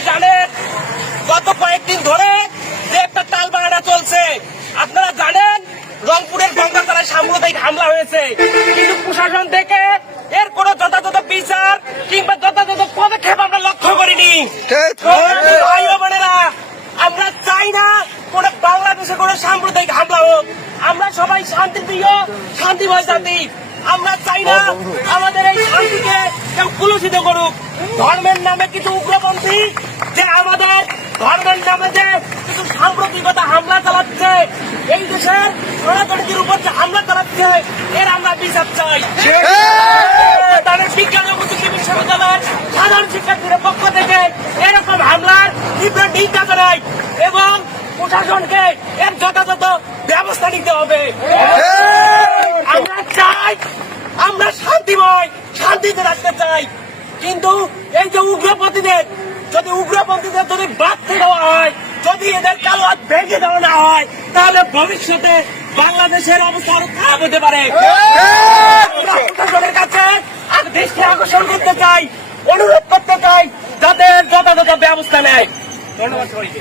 সবাই জানেন গত কয়েকদিন ধরে যে একটা টালবাহানা চলছে। আপনারা জানেন রংপুরের গঙ্গাতলায় সাম্প্রদায়িক হামলা হয়েছে, কিন্তু প্রশাসন থেকে এর কোনো যথাযথ বিচার কিংবা যথাযথ পদক্ষেপ আমরা লক্ষ্য করিনি। ভাই ও বোনেরা, আমরা চাই না কোন বাংলাদেশে কোনো সাম্প্রদায়িক হামলা হোক। আমরা সবাই শান্তিপ্রিয় শান্তিময় জাতি। আমরা চাই না আমাদের এই শান্তিকে কেউ কুলুষিত করুক। ধর্মের নামে কিছু উগ্রপন্থী যে আমাদের ধর্মের নামে যে কিছু সাম্প্রতিকতা হামলা চালাচ্ছে, এই দেশের সনাতনীদের উপর যে হামলা চালাচ্ছে, এর আমরা বিচার চাই। তাদের বিজ্ঞান ও প্রযুক্তি বিশ্ববিদ্যালয়ের সাধারণ শিক্ষার্থীদের পক্ষ থেকে এরকম হামলার তীব্র নিন্দা জানাই এবং প্রশাসনকে এর যথাযথ ব্যবস্থা নিতে হবে। আমরা চাই, আমরা শান্তিময় শান্তিতে রাখতে চাই, কিন্তু এই যে উগ্রপন্থীদের যদি বাঁধতে দেওয়া হয়, যদি এদের কালো হাত ভেঙে দেওয়া না হয়, তাহলে ভবিষ্যতে বাংলাদেশের অবস্থা আরো খারাপ হতে পারে। আমরা প্রশাসনের কাছে দৃষ্টি আকর্ষণ করতে চাই, অনুরোধ করতে চাই যাতে যথাযথ ব্যবস্থা নেয়। ধন্যবাদ সবাইকে।